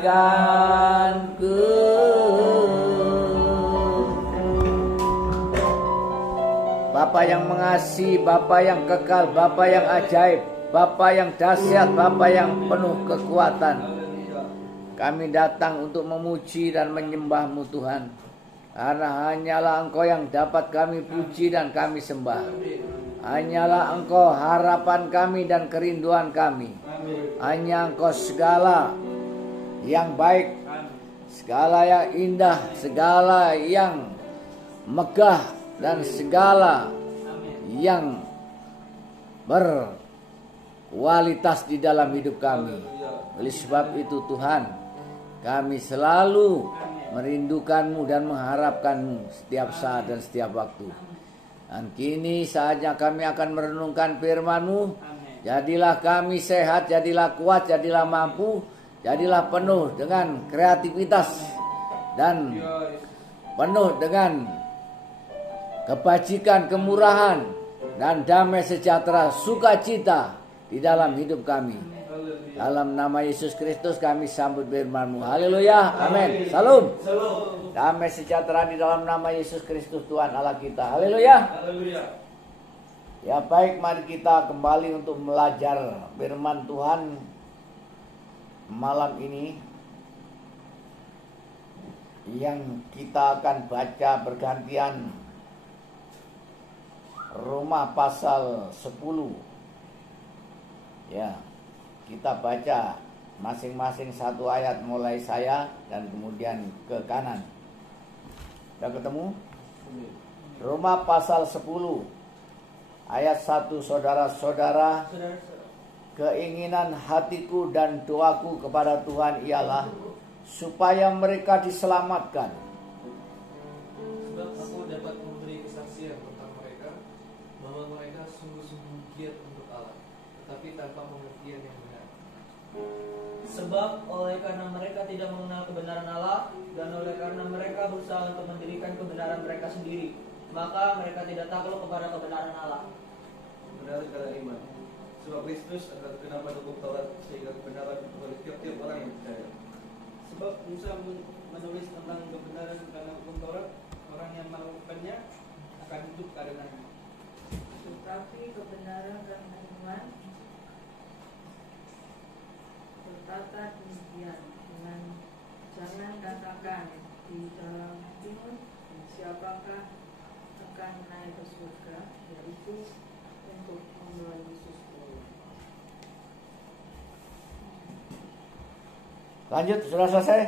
berikanku. Bapa yang mengasihi, Bapa yang kekal, Bapa yang ajaib, Bapa yang dahsyat, Bapa yang penuh kekuatan. Kami datang untuk memuji dan menyembah-Mu Tuhan. Karena hanyalah Engkau yang dapat kami puji dan kami sembah. Hanyalah Engkau harapan kami dan kerinduan kami. Hanya Engkau segala yang baik, segala yang indah, segala yang megah, dan segala yang berkualitas di dalam hidup kami. Oleh sebab itu Tuhan, kami selalu merindukan-Mu dan mengharapkan-Mu setiap saat dan setiap waktu. Dan kini saatnya kami akan merenungkan firman-Mu. Jadilah kami sehat, jadilah kuat, jadilah mampu, jadilah penuh dengan kreativitas dan penuh dengan kebajikan, kemurahan, dan damai sejahtera, sukacita di dalam hidup kami. Dalam nama Yesus Kristus kami sambut firman-Mu. Haleluya. Amin. Salam. Damai sejahtera di dalam nama Yesus Kristus Tuhan Allah kita. Haleluya. Ya baik, mari kita kembali untuk belajar firman Tuhan malam ini. Yang kita akan baca bergantian Roma pasal 10. Ya, kita baca masing-masing satu ayat mulai saya dan kemudian ke kanan. Sudah ketemu? Roma pasal 10 ayat 1. Saudara-saudara, keinginan hatiku dan doaku kepada Tuhan ialah supaya mereka diselamatkan. Sebab aku dapat memberi kesaksian tentang mereka bahwa mereka sungguh-sungguh giat untuk Allah, tetapi tanpa pengertian yang benar. Sebab oleh karena mereka tidak mengenal kebenaran Allah, dan oleh karena mereka berusaha untuk mendirikan kebenaran mereka sendiri, maka mereka tidak takluk kepada kebenaran Allah. Benar adalah iman. Sebab Kristus adalah kenapa hukum Taurat, sehingga kebenaran bagi tiap-tiap orang yang percaya. Sebab Musa menulis tentang kebenaran karena hukum Taurat, orang yang melakukannya akan hidup karenanya. Tetapi kebenaran karena iman berkata demikian, dengan jangan katakan di dalam hatimu, siapakah akan naik ke surga, yaitu untuk membawa Yesus pulang. Lanjut, sudah selesai?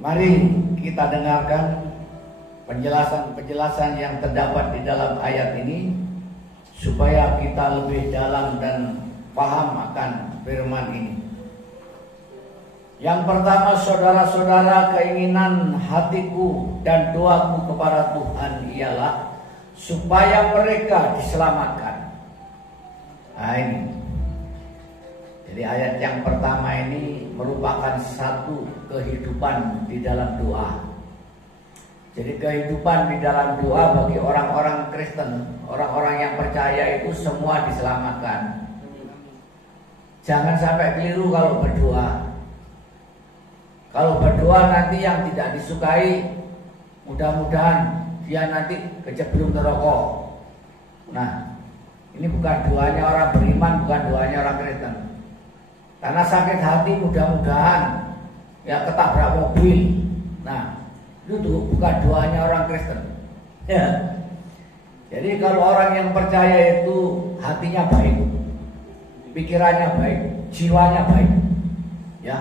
Mari kita dengarkan penjelasan-penjelasan yang terdapat di dalam ayat ini, supaya kita lebih dalam dan paham akan firman ini. Yang pertama, saudara-saudara, keinginan hatiku dan doaku kepada Tuhan ialah supaya mereka diselamatkan. Nah ini, jadi ayat yang pertama ini merupakan satu kehidupan di dalam doa. Jadi kehidupan di dalam doa bagi orang-orang Kristen, orang-orang yang percaya itu semua diselamatkan. Jangan sampai keliru kalau berdoa. Kalau berdoa nanti yang tidak disukai, mudah-mudahan dia nanti keceblung neraka. Nah, ini bukan doanya orang beriman, bukan doanya orang Kristen. Karena sakit hati mudah-mudahan ya ketabrak mobil. Nah, itu bukan doanya orang Kristen. Ya. Jadi kalau orang yang percaya itu hatinya baik, pikirannya baik, jiwanya baik, ya,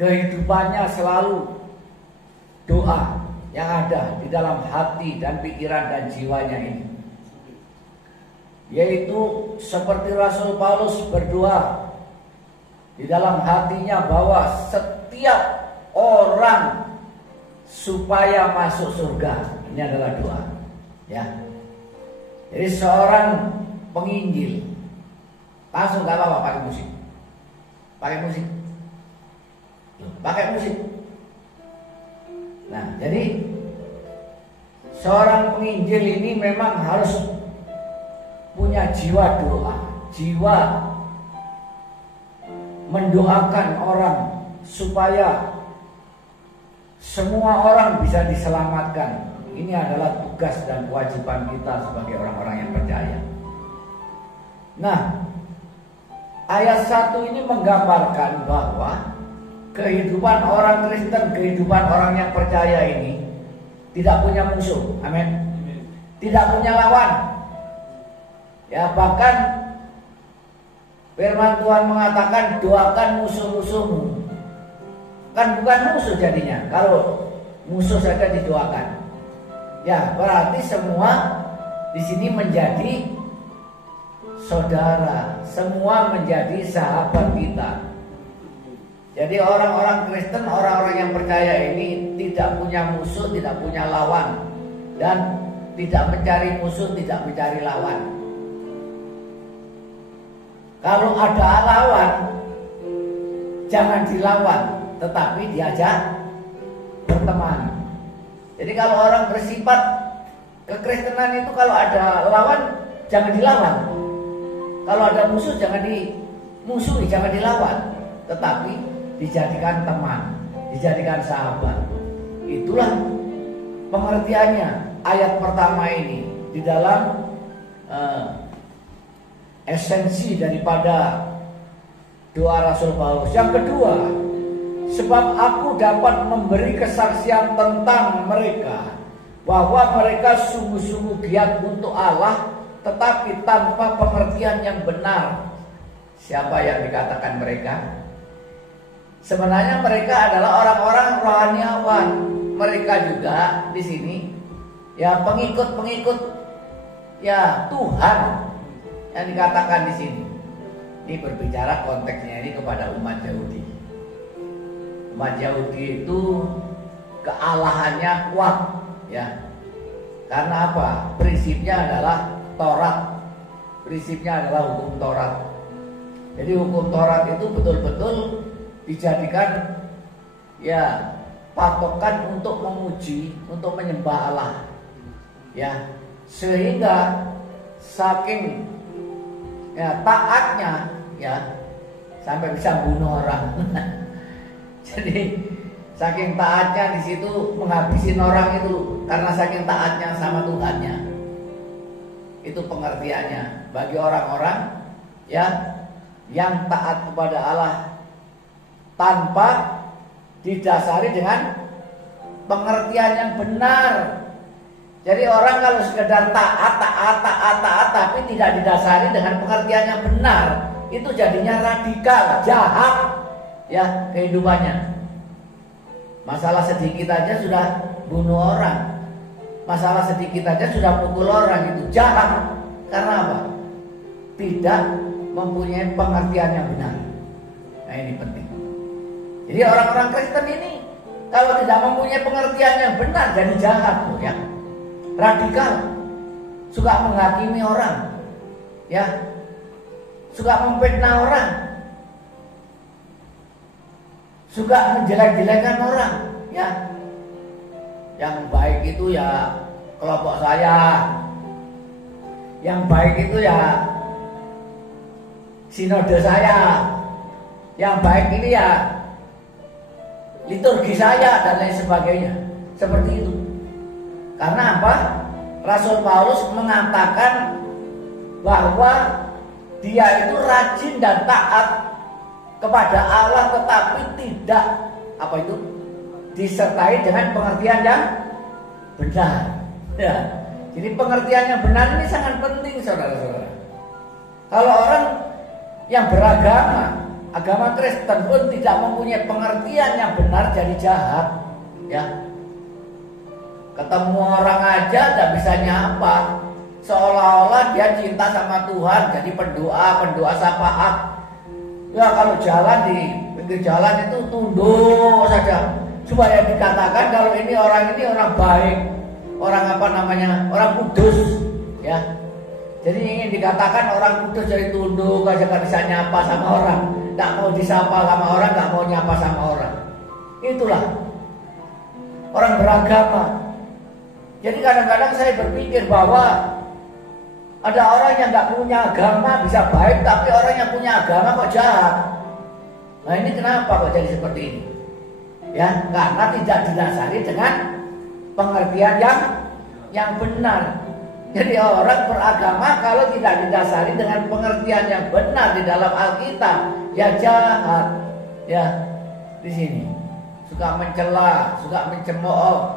kehidupannya selalu doa yang ada di dalam hati dan pikiran dan jiwanya ini. Yaitu seperti Rasul Paulus berdoa di dalam hatinya bahwa setiap orang supaya masuk surga. Ini adalah doa, ya. Jadi seorang penginjil langsung gak apa-apa pakai musik. Pakai musik. Nah, jadi seorang penginjil ini memang harus punya jiwa doa, jiwa mendoakan orang supaya semua orang bisa diselamatkan. Ini adalah tugas dan kewajiban kita sebagai orang-orang yang percaya. Nah, ayat 1 ini menggambarkan bahwa kehidupan orang Kristen, kehidupan orang yang percaya ini tidak punya musuh. Amin. Tidak punya lawan. Ya, bahkan firman Tuhan mengatakan doakan musuh-musuhmu. Kan bukan musuh jadinya kalau musuh saja didoakan. Ya, berarti semua di sini menjadi saudara, semua menjadi sahabat kita. Jadi orang-orang Kristen, orang-orang yang percaya ini tidak punya musuh, tidak punya lawan, dan tidak mencari musuh, tidak mencari lawan. Kalau ada lawan, jangan dilawan, tetapi diajak berteman. Jadi kalau orang bersifat kekristenan itu, kalau ada lawan jangan dilawan, kalau ada musuh jangan dimusuhi, jangan dilawan, tetapi dijadikan teman, dijadikan sahabat. Itulah pengertiannya ayat pertama ini di dalam esensi daripada doa Rasul Paulus. Yang kedua, sebab aku dapat memberi kesaksian tentang mereka bahwa mereka sungguh-sungguh giat untuk Allah, tetapi tanpa pengertian yang benar. Siapa yang dikatakan mereka? Sebenarnya mereka adalah orang-orang rohaniawan. Mereka juga di sini ya pengikut-pengikut ya Tuhan yang dikatakan di sini. Ini berbicara konteksnya ini kepada umat Yahudi. Umat Yahudi itu kealahannya kuat, ya. Karena apa? Prinsipnya adalah Taurat. Prinsipnya adalah hukum Taurat. Jadi hukum Taurat itu betul-betul dijadikan ya patokan untuk memuji, untuk menyembah Allah. Ya, sehingga saking ya taatnya ya sampai bisa bunuh orang. Jadi saking taatnya di situ menghabisin orang itu karena saking taatnya sama Tuhannya. Itu pengertiannya bagi orang-orang ya yang taat kepada Allah tanpa didasari dengan pengertian yang benar. Jadi orang kalau sekedar taat tapi tidak didasari dengan pengertian yang benar, itu jadinya radikal, jahat ya kehidupannya. Masalah sedikit aja sudah bunuh orang, masalah sedikit aja sudah pukul orang, itu jahat. Karena apa? Tidak mempunyai pengertian yang benar. Nah ini penting. Jadi orang-orang Kristen ini kalau tidak mempunyai pengertian yang benar jadi jahat loh ya. Radikal, suka menghakimi orang ya, suka memfitnah orang, suka menjelek-jelekan orang ya. Yang baik itu ya kelompok saya, yang baik itu ya sinode saya, yang baik ini ya liturgi saya dan lain sebagainya. Seperti itu. Karena apa? Rasul Paulus mengatakan bahwa dia itu rajin dan taat kepada Allah, tetapi tidak apa itu disertai dengan pengertian yang benar. Ya. Jadi pengertian yang benar ini sangat penting, saudara-saudara. Kalau orang yang beragama, agama Kristen pun tidak mempunyai pengertian yang benar, jadi jahat. Ya. Ketemu orang aja tidak bisa nyapa, seolah-olah dia cinta sama Tuhan, jadi pendoa syafaat. Ya kalau jalan di pinggir jalan itu tunduk saja, supaya dikatakan kalau ini orang baik, orang apa namanya, orang kudus, ya. Jadi ingin dikatakan orang kudus jadi tunduk aja, gak bisa nyapa sama orang, nggak mau disapa sama orang, nggak mau nyapa sama orang. Itulah orang beragama. Jadi kadang-kadang saya berpikir bahwa Ada orang yang nggak punya agama bisa baik, tapi orang yang punya agama kok jahat. Nah ini kenapa kok jadi seperti ini? Ya, karena tidak didasari dengan pengertian yang benar. Jadi orang beragama kalau tidak didasari dengan pengertian yang benar di dalam Alkitab, ya jahat. Ya, di sini suka mencela, suka mencemooh,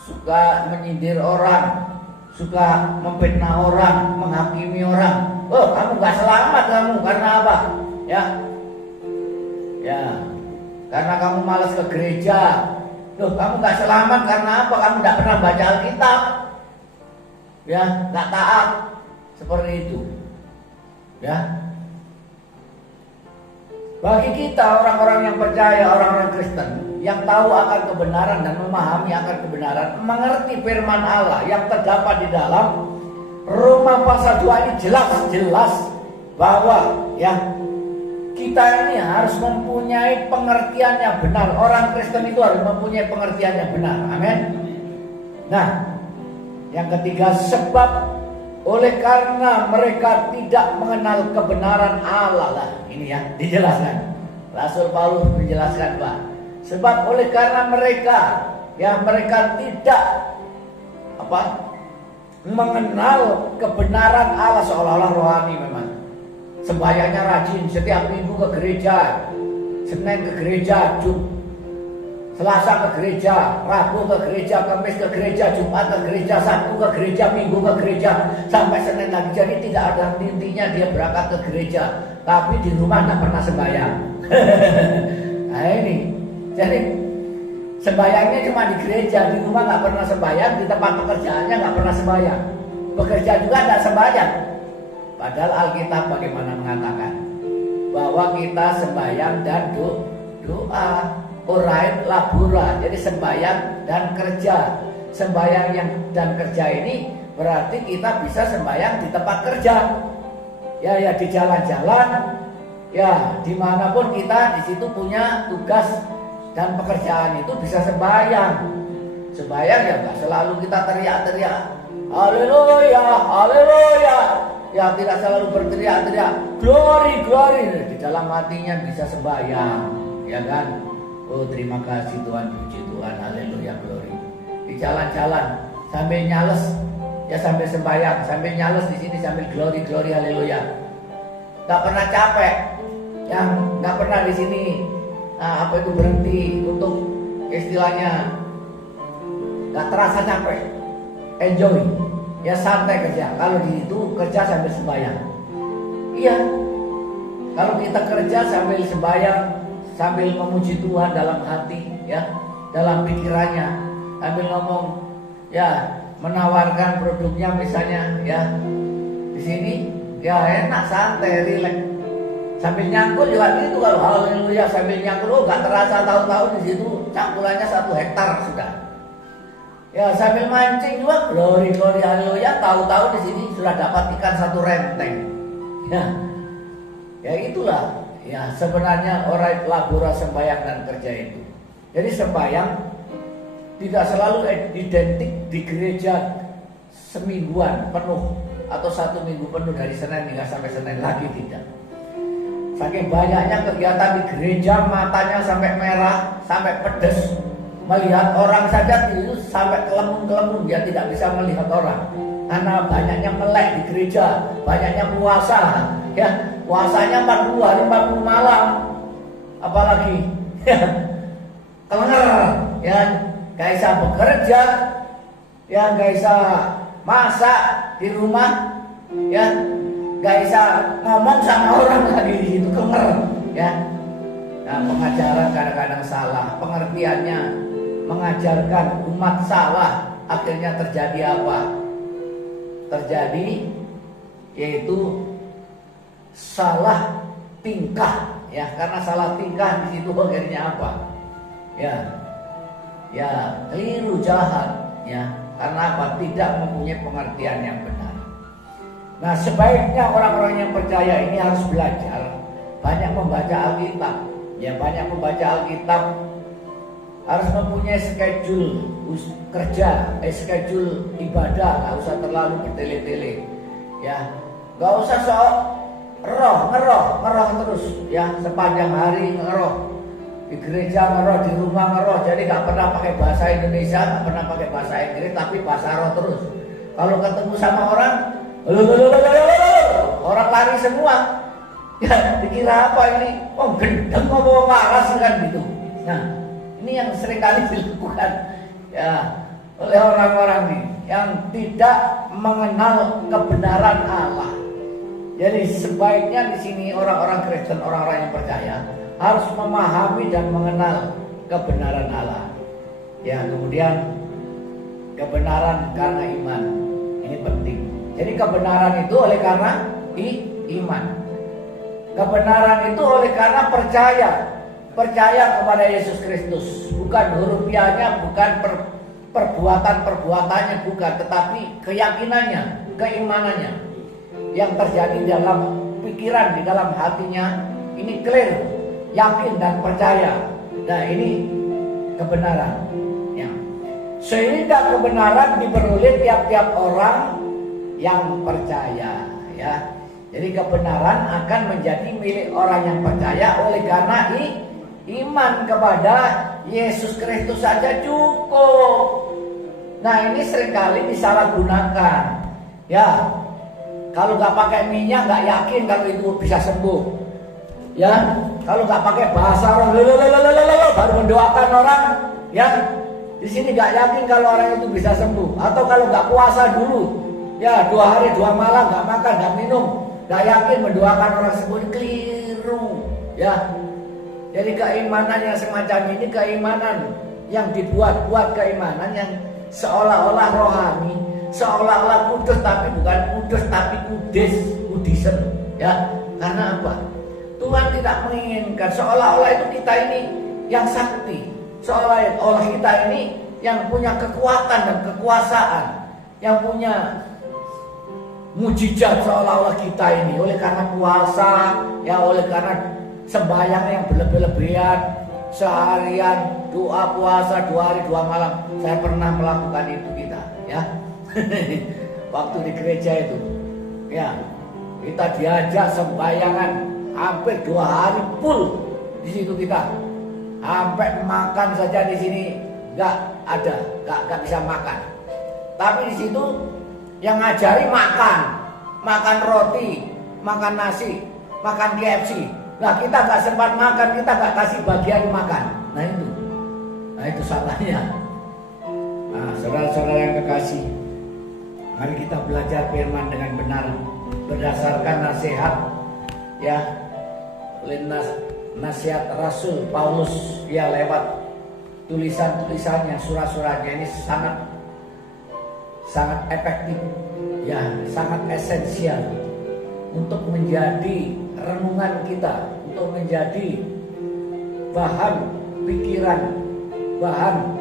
suka menyindir orang, suka memfitnah orang, menghakimi orang. Oh, kamu gak selamat kamu karena apa? Ya, karena kamu malas ke gereja. Loh, kamu gak selamat karena apa? Kamu gak pernah baca Alkitab. Ya, gak taat. Seperti itu. Ya. Bagi kita orang-orang yang percaya, orang-orang Kristen yang tahu akan kebenaran dan memahami akan kebenaran, mengerti firman Allah yang terdapat di dalam Roma pasal 2 ini jelas bahwa ya kita ini harus mempunyai pengertian yang benar. Orang Kristen itu harus mempunyai pengertian yang benar. Amin. Nah, yang ketiga, sebab oleh karena mereka tidak mengenal kebenaran Allah lah. Ini ya dijelaskan. Rasul Paulus menjelaskan, Pak. Sebab oleh karena mereka tidak mengenal kebenaran Allah, seolah-olah rohani memang. Sembahyangnya rajin, setiap minggu ke gereja, Senin ke gereja, Selasa ke gereja, Rabu ke gereja, Kamis ke gereja, Jumat ke gereja, Sabtu ke gereja, Minggu ke gereja, sampai Senin lagi. Jadi tidak ada intinya dia berangkat ke gereja, tapi di rumah nggak pernah sembahyang. Nah ini, jadi sembahyangnya cuma di gereja, di rumah nggak pernah sembahyang, di tempat pekerjaannya nggak pernah sembahyang, bekerja juga nggak sembahyang. Padahal Alkitab bagaimana mengatakan bahwa kita sembahyang dan doa. Orain labora, jadi sembahyang dan kerja. Sembahyang dan kerja ini berarti kita bisa sembahyang di tempat kerja, ya di jalan-jalan, ya dimanapun kita di situ punya tugas dan pekerjaan itu bisa sembahyang. Sembahyang ya nggak selalu kita teriak-teriak, haleluya, haleluya. Ya tidak selalu berteriak-teriak, glory, glory. Di dalam hatinya bisa sembahyang, ya kan? Oh terima kasih Tuhan, puji Tuhan, haleluya, glory. Di jalan-jalan sambil nyales, ya sambil sembahyang, sambil nyales di sini sambil glory, glory, haleluya. Gak pernah capek, yang gak pernah di sini berhenti untuk istilahnya gak terasa capek, enjoy, ya santai kerja. Kalau di itu kerja sambil sembahyang, iya. Kalau kita kerja sambil sembahyang, sambil memuji Tuhan dalam hati, ya, dalam pikirannya, sambil ngomong, ya, menawarkan produknya misalnya, ya, di sini, ya enak, santai, rileks. Sambil nyangkul juga gitu, kalau haleluya sambil nyangkul, gak terasa tahu-tahu di situ cangkulannya 1 hektar sudah. Ya sambil mancing juga, glory, glory, haleluya, tahu-tahu di sini sudah dapat ikan 1 renteng. Ya itulah. Ya sebenarnya orang labora, sembahyang dan kerja itu. Jadi sembahyang tidak selalu identik di gereja semingguan penuh atau 1 minggu penuh dari Senin hingga sampai Senin lagi, tidak. Saking banyaknya kegiatan di gereja, matanya sampai merah, sampai pedes. Melihat orang saja itu sampai kelemun-kelemun, dia tidak bisa melihat orang. Karena banyaknya melek di gereja, banyaknya puasa, ya. Puasanya 40 hari 40 malam. Apalagi kelenger, ya, gak bisa bekerja, ya gak bisa masak di rumah, ya gak bisa ngomong sama orang lagi di situ, kelenger, ya. Nah, pengajaran kadang-kadang salah, pengertiannya mengajarkan umat salah, akhirnya terjadi apa? Terjadi yaitu salah tingkah, ya, karena salah tingkah di situ akhirnya apa? Ya keliru, jahat, ya, karena apa? Tidak mempunyai pengertian yang benar. Nah, sebaiknya orang-orang yang percaya ini harus belajar banyak membaca Alkitab, ya, banyak membaca Alkitab, harus mempunyai schedule kerja, schedule ibadah, nggak usah terlalu bertele-tele. ya. Gak usah sok ngeroh terus ya, sepanjang hari ngeroh. Di gereja ngeroh, di rumah ngeroh. Jadi gak pernah pakai bahasa Indonesia, gak pernah pakai bahasa Inggris, tapi bahasa roh terus. Kalau ketemu sama orang, orang lari semua. Ya, dikira apa ini? Oh, gendeng mau waras kan gitu. Nah, ini yang seringkali dilakukan ya oleh orang-orang ini yang tidak mengenal kebenaran Allah. Jadi sebaiknya di sini orang-orang Kristen, orang-orang yang percaya harus memahami dan mengenal kebenaran Allah. Ya, kemudian kebenaran karena iman. Ini penting. Jadi kebenaran itu oleh karena iman. Kebenaran itu oleh karena percaya kepada Yesus Kristus. Bukan hurufiahnya, bukan perbuatan-perbuatannya, bukan, tetapi keyakinannya, keimanannya yang terjadi dalam pikiran, di dalam hatinya. Ini clear, yakin dan percaya. Nah, ini kebenaran ya. Sehingga kebenaran diperoleh tiap-tiap orang yang percaya ya. Jadi kebenaran akan menjadi milik orang yang percaya oleh karena iman kepada Yesus Kristus saja cukup. Nah, ini seringkali disalahgunakan ya. Kalau nggak pakai minyak nggak yakin kalau itu bisa sembuh ya. Kalau nggak pakai bahasa roh baru mendoakan orang ya. Di sini nggak yakin kalau orang itu bisa sembuh. Atau kalau nggak puasa dulu ya, 2 hari 2 malam nggak makan nggak minum, nggak yakin mendoakan orang sembuh. Keliru ya. Jadi keimanan yang semacam ini keimanan yang dibuat-buat, keimanan yang seolah-olah rohani, seolah-olah kudus tapi bukan kudus, tapi kudisen ya. Karena apa? Tuhan tidak menginginkan seolah-olah itu kita ini yang sakti, seolah-olah kita ini yang punya kekuatan dan kekuasaan, yang punya mujizat, seolah-olah kita ini oleh karena puasa ya, oleh karena sembahyang yang berlebih-lebihan, seharian doa puasa 2 hari 2 malam. Saya pernah melakukan itu kita ya. Waktu di gereja itu ya, kita diajak sembahyangan hampir 2 hari full di situ. Kita sampai makan saja di sini nggak ada, nggak bisa makan. Tapi di situ yang ngajari makan roti, makan nasi, makan KFC. Nah, kita nggak sempat makan, kita nggak kasih bagian makan. Nah itu salahnya. Nah, saudara-saudara yang kekasih, mari kita belajar firman dengan benar berdasarkan nasihat ya, oleh nasihat Rasul Paulus ya, lewat tulisan-tulisannya, surat-suratnya. Ini sangat efektif ya, sangat esensial untuk menjadi renungan kita, untuk menjadi bahan pikiran, bahan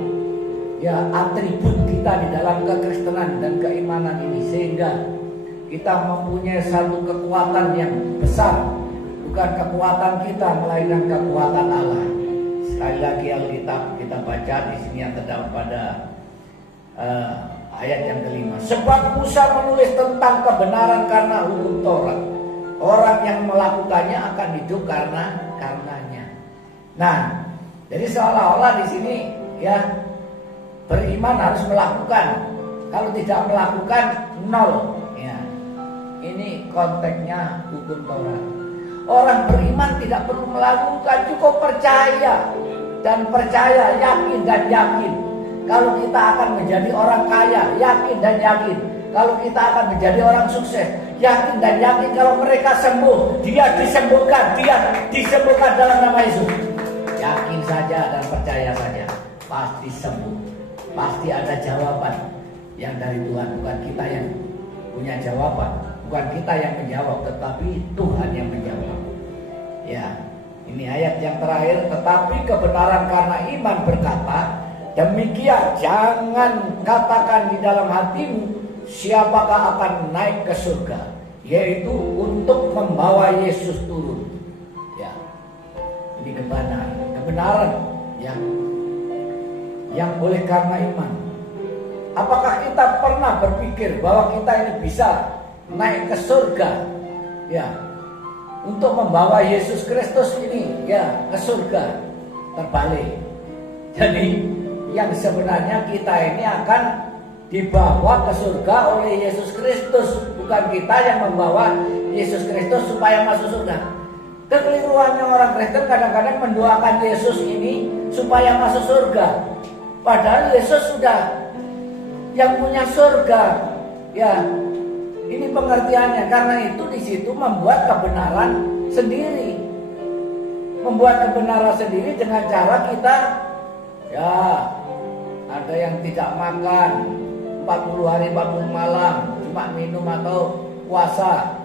ya atribut kita di dalam kekristenan dan keimanan ini, sehingga kita mempunyai satu kekuatan yang besar, bukan kekuatan kita melainkan kekuatan Allah. Sekali lagi Alkitab kita baca di sini yang terdapat pada ayat yang kelima. Sebab Musa menulis tentang kebenaran karena hukum Taurat. Orang yang melakukannya akan hidup karenanya. Nah, jadi seolah-olah di sini ya, beriman harus melakukan. Kalau tidak melakukan, nol. Ya, ini konteksnya hukum Taurat. Orang beriman tidak perlu melakukan, cukup percaya dan percaya, yakin dan yakin. Kalau kita akan menjadi orang kaya, yakin dan yakin. Kalau kita akan menjadi orang sukses, yakin dan yakin. Kalau mereka sembuh, dia disembuhkan dalam nama Yesus. Yakin saja dan percaya saja, pasti sembuh. Pasti ada jawaban yang dari Tuhan. Bukan kita yang punya jawaban, bukan kita yang menjawab, tetapi Tuhan yang menjawab. Ya, ini ayat yang terakhir. Tetapi kebenaran karena iman berkata, demikian jangan katakan di dalam hatimu, siapakah akan naik ke surga, yaitu untuk membawa Yesus turun. Ya, ini kebenaran yang oleh karena iman. Apakah kita pernah berpikir bahwa kita ini bisa naik ke surga, ya, untuk membawa Yesus Kristus ini, ya, ke surga, terbalik. Jadi yang sebenarnya kita ini akan dibawa ke surga oleh Yesus Kristus, bukan kita yang membawa Yesus Kristus supaya masuk surga. Kekeliruannya orang Kristen kadang-kadang mendoakan Yesus ini supaya masuk surga, padahal Yesus sudah yang punya surga. Ya, ini pengertiannya. Karena itu di situ membuat kebenaran sendiri, dengan cara kita, ya, ada yang tidak makan 40 hari 40 malam, cuma minum atau puasa.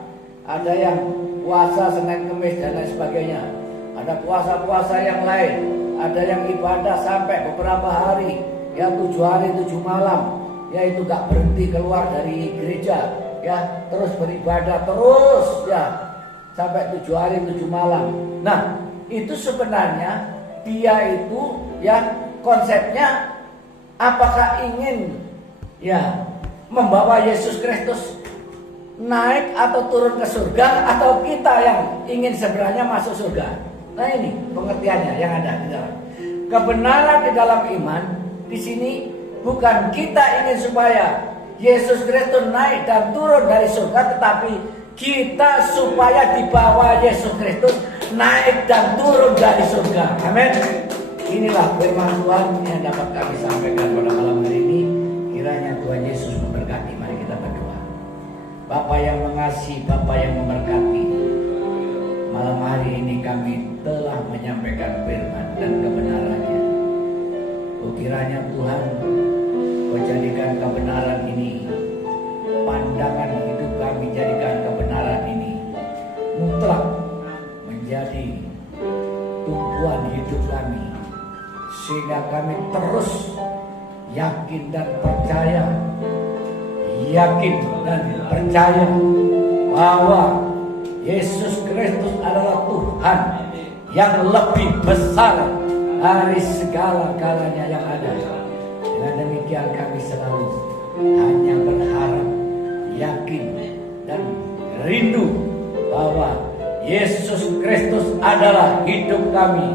Ada yang puasa Senin Kemis dan lain sebagainya. Ada puasa-puasa yang lain. Ada yang ibadah sampai beberapa hari, ya, 7 hari 7 malam, ya, itu gak berhenti keluar dari gereja, ya, terus beribadah terus, ya, sampai 7 hari 7 malam. Nah, itu sebenarnya dia itu, ya, konsepnya apakah ingin, ya, membawa Yesus Kristus naik atau turun ke surga, atau kita yang ingin sebenarnya masuk surga. Nah, ini pengertiannya yang ada di dalam kebenaran di dalam iman. Di sini bukan kita ingin supaya Yesus Kristus naik dan turun dari surga, tetapi kita supaya dibawa Yesus Kristus naik dan turun dari surga. Amin. Inilah firman Tuhan yang dapat kami sampaikan pada malam hari ini. Kiranya Tuhan Yesus memberkati. Mari kita berdoa. Bapa yang mengasihi, Bapa yang memberkati, malam hari ini kami telah menyampaikan firman dan kebenarannya. Oh, kiranya Tuhan, Kau jadikan kebenaran ini, pandangan hidup kami, jadikan kebenaran ini mutlak menjadi tumpuan hidup kami, sehingga kami terus yakin dan percaya bahwa Yesus Kristus adalah Tuhan yang lebih besar dari segala-galanya yang ada. Dengan demikian kami selalu hanya berharap, yakin dan rindu bahwa Yesus Kristus adalah hidup kami.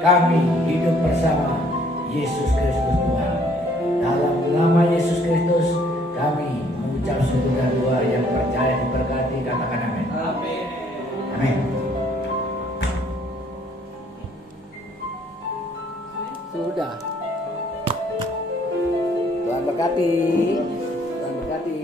Kami hidup bersama Yesus Kristus Tuhan. Dalam nama Yesus Kristus kami mengucap syukur dan doa yang percaya diberkati. Katakan amin. Amin. Amin. Sudah. Tuhan berkati. Tuhan berkati.